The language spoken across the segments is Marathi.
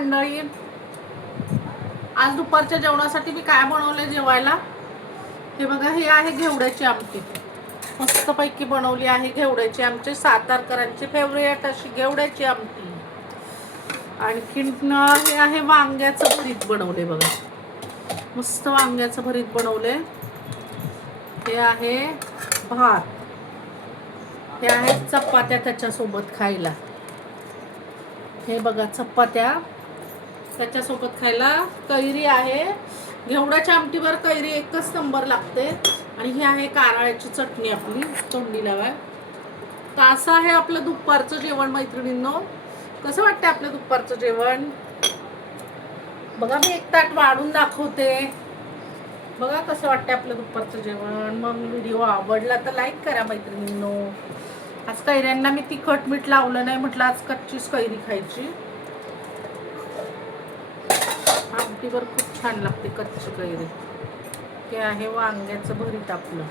मंडळी. आज दुपारच्या जेवणासाठी मी काय बनवले जेवायला हे बघा. हे आहे घेवड्याची आमटी. मस्तपैकी बनवली आहे घेवड्याची. आमचे सातारकरांची फेवरेट अशी घेवड्याची आमटी. आणखीन हे आहे वांग्याचं भरीत बनवले बघा. मस्त वांग्याचं भरीत बनवले. हे आहे भात. हे आहे चपात्या त्याच्यासोबत खायला. हे बघा चपात्या त्याच्यासोबत खायला. कैरी आहे. घेवड्याच्या आमटीवर कैरी एकच नंबर लागते. आणि ही आहे कारळ्याची चटणी आपली तोंडी लावाय. तर असं आहे आपलं दुपारचं जेवण मैत्रिणींनो. कसं वाटतं आपलं दुपारचं जेवण बघा. मी एक ताट वाढून दाखवते. बघा कसं वाटतं आपलं दुपारचं जेवण. मग व्हिडिओ आवडला तर लाईक करा मैत्रिणींनो. आज कैऱ्यांना मी तिखट मीठ लावलं नाही. म्हटलं आज कच्चीच कैरी खायची. आमटीवर खूप छान लागते कच्ची कैरी. हे आहे वांग्याचं भरीत आपलं.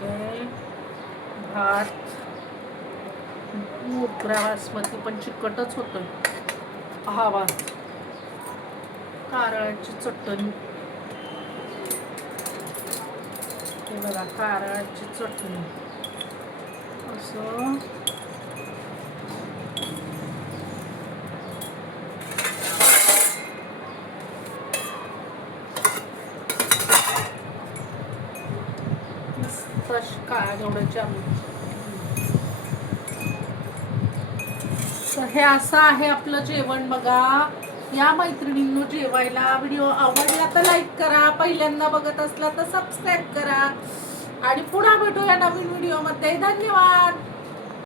हे भात. मोगरा बासमती पण चिकटच होतोय. हा वा. कारळाची चटणी. हे बघा कारळाची चटणी. असं काळ्या घेवड्याची आमटी. तर हे असं आहे आपलं जेवण बघा. या मैत्रिणींनो जेवायला. व्हिडिओ आवडला तर लाईक करा. पहिल्यांदा बघत असला तर सबस्क्राईब करा. आणि पुन्हा भेटूया नवीन व्हिडिओमध्ये. धन्यवाद.